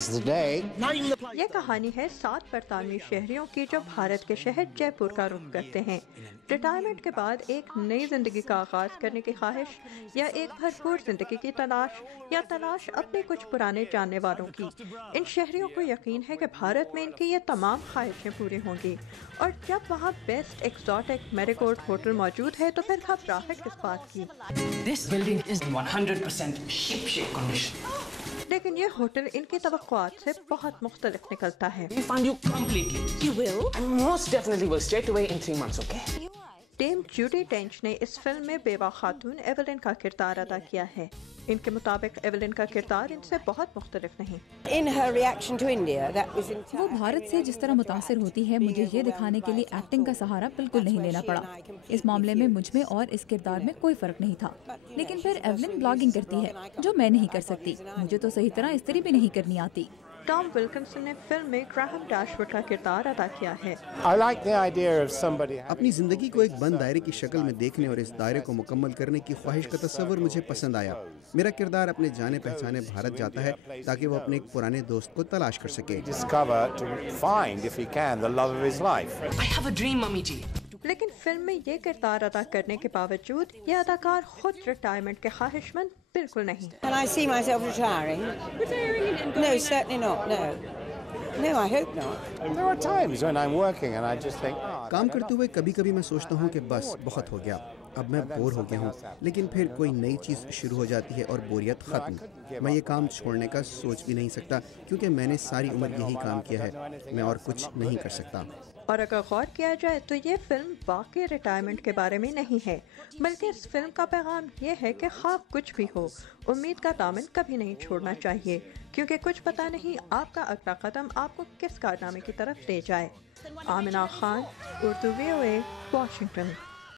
یہ کہانی ہے 7 برطانوی شہریوں کی جو بھارت کے شہر جے پور کا رخ کرتے ہیں۔ ریٹائرمنٹ کے بعد ایک نئی زندگی کا آغاز کرنے کی خواہش، یا ایک بھرپور زندگی کی تلاش، یا تلاش اپنے کچھ پرانے جاننے والوں کی۔ ان شہریوں کو یقین ہے کہ بھارت میں ان کی یہ تمام خواہشیں پوری ہوں گی، اور جب وہاں بیسٹ ایکزاٹک میریگولڈ ہوٹل موجود ہے تو پھر گھبراہٹ کس بات کی؟ This building is in 100% ship-shape condition. لیکن یہ ہوٹل ان کی توقعات سے بہت مختلف نکلتا ہے۔ We fund you completely. You will? I most definitely will straight away in 3 months, okay? Dame Judi Dench نے اس فلم میں بیوہ خاتون ایولن کا کردار ادا کیا ہے۔ ان کے مطابق ایولن کا کردار ان سے بہت مختلف نہیں۔ وہ بھارت سے جس طرح متاثر ہوتی ہے، مجھے یہ دکھانے کے لیے ایکٹنگ کا سہارا بالکل نہیں لینا پڑا۔ اس معاملے میں مجھ میں اور اس کردار میں کوئی فرق نہیں تھا۔ لیکن پھر ایولن بلاگنگ کرتی ہے جو میں نہیں کر سکتی، مجھے تو صحیح طرح استری بھی نہیں کرنی آتی۔ ٹام ولکنسن نے فلم میں گراہم ڈیش وڈ کا کردار ادا کیا ہے۔ اپنی زندگی کو ایک بند دائرے کی شکل میں دیکھنے اور اس دائرے کو مکمل کرنے کی خواہش کا تصور مجھے پسند آیا۔ میرا کردار اپنے جانے پہچانے بھارت جاتا ہے تاکہ وہ اپنے ایک پرانے دوست کو تلاش کر سکے۔ I have a dream, Mummy ji. لیکن فلم میں یہ کردار ادا کرنے کے باوجود یہ اداکار خود ریٹائرمنٹ کے خواہش مند بالکل نہیں۔ Can I see myself retiring? No, certainly not, no. No, I hope not. There are times when I'm working and I just think, کام کرتے ہوئے کبھی کبھی میں سوچتا ہوں کہ بس بہت ہو گیا، اب میں بور ہو گیا ہوں، لیکن پھر کوئی نئی چیز شروع ہو جاتی ہے اور بوریت ختم۔ میں یہ کام چھوڑنے کا سوچ بھی نہیں سکتا کیونکہ میں نے ساری عمر یہی کام کیا ہے، میں اور کچھ نہیں کر سکتا۔ اور اگر غور کیا جائے تو یہ فلم واقعی ریٹائرمنٹ کے بارے میں نہیں ہے، بلکہ اس فلم کا پیغام یہ ہے کہ خواہ کچھ بھی ہو، امید کا دامن کبھی نہیں چھوڑنا چاہیے، کیونکہ کچھ پتہ نہیں آپ کا اگلا قدم آپ کو کس کارنامے کی طرف لے جائے۔ Amna Khan, Urdu VOA، Washington.